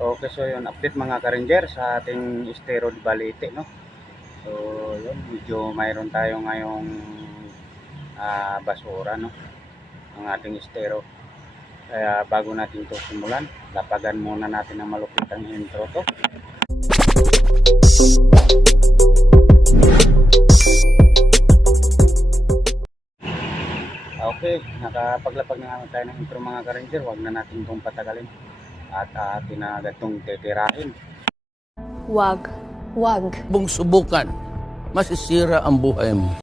Okay, so yun, update mga ka-ranger sa ating estero de Balete, no? So, yun, medyo mayroon tayo ngayong basura, no? Ang ating estero. Kaya bago natin ito simulan, lapagan muna natin ng malupit ang intro to. Okay, nakapaglapag na naman tayo ng intro mga ka-ranger. Huwag na natin itong patagalin at atin na agad itong titirahin. Wag. Bung subukan, masisira ang buhay mo.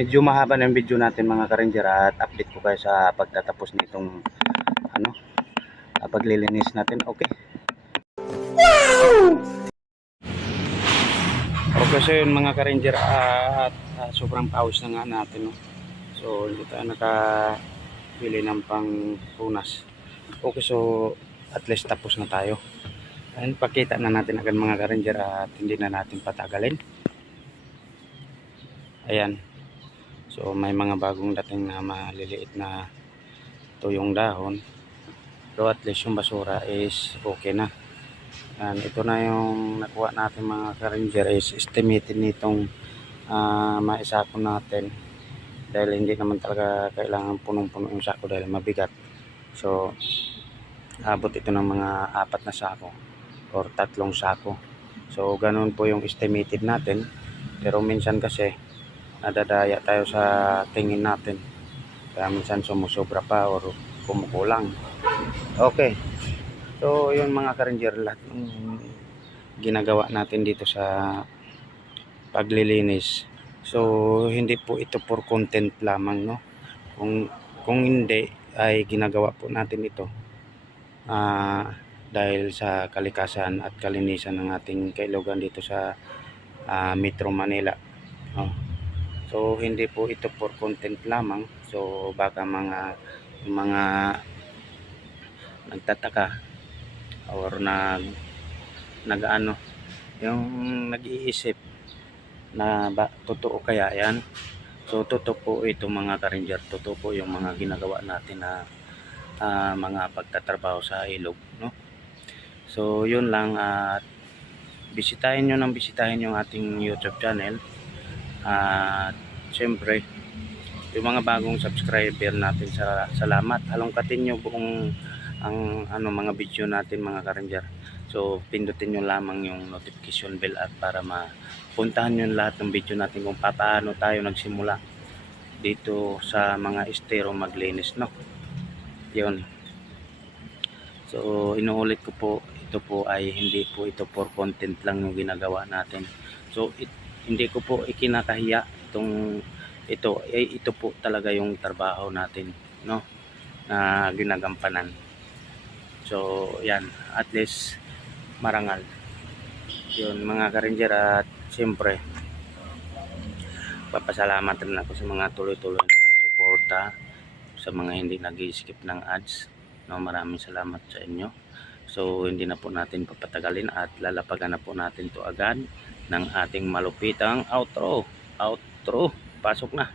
medyo mahaba na yung video natin mga ka-ranger, at update ko kayo sa pagtatapos nitong paglilinis natin. Okay. Okay, so yun mga ka-ranger, at sobrang pawis na nga natin, no? So hindi tayo nakabili ng pang punas. Okay, so at least tapos na tayo. And pakita na natin agad mga ka-ranger, at hindi na natin patagalin. Ayan. So may mga bagong dating na maliliit na tuyong dahon. So at least yung basura is okay na. And ito na yung nakuha natin mga ka-ranger, is estimated nitong maisako natin. Dahil hindi naman talaga kailangan punong-puno yung sako dahil mabigat. So abot ito ng mga 4 na sako or 3 sako. So ganun po yung estimated natin. Pero minsan kasi nadadaya tayo sa tingin natin, kaya minsan sumusobra pa or kumukulang. Okay, so yun mga ka-ranger, lahat ng ginagawa natin dito sa paglilinis, so hindi po ito for content lamang, no? Kung hindi ay ginagawa po natin ito dahil sa kalikasan at kalinisan ng ating kailugan dito sa Metro Manila, no? So hindi po ito for content lamang. So baka mga nagtataka or nag-ano, yung nag-iisip na ba totoo kaya yan. So totoo po ito mga ka-ranger, totoo po yung mga ginagawa natin na mga pagtatrabaho sa ilog, no? So yun lang, at bisitahin nyo yung ating YouTube channel. At syempre yung mga bagong subscriber natin, salamat. Halongkatin nyo buong ang mga video natin mga ka-ranger. So pindutin nyo lamang yung notification bell, at para mapuntahan nyo lahat ng video natin kung paano tayo nagsimula dito sa mga estero maglinis, no? Yun. So inuulit ko po, ito po ay hindi po ito for content lang yung ginagawa natin. So hindi ko po ikinakahiya ito po talaga yung trabaho natin, no, na ginagampanan. So yan, at least marangal yun mga ka-ranger. At siyempre papasalamat rin ako sa mga tuloy-tuloy na nagsuporta, sa mga hindi nag-skip ng ads, no? Maraming salamat sa inyo. So hindi na po natin papatagalin at lalapagan na po natin to agad ng ating malupitang outro. Pasok na.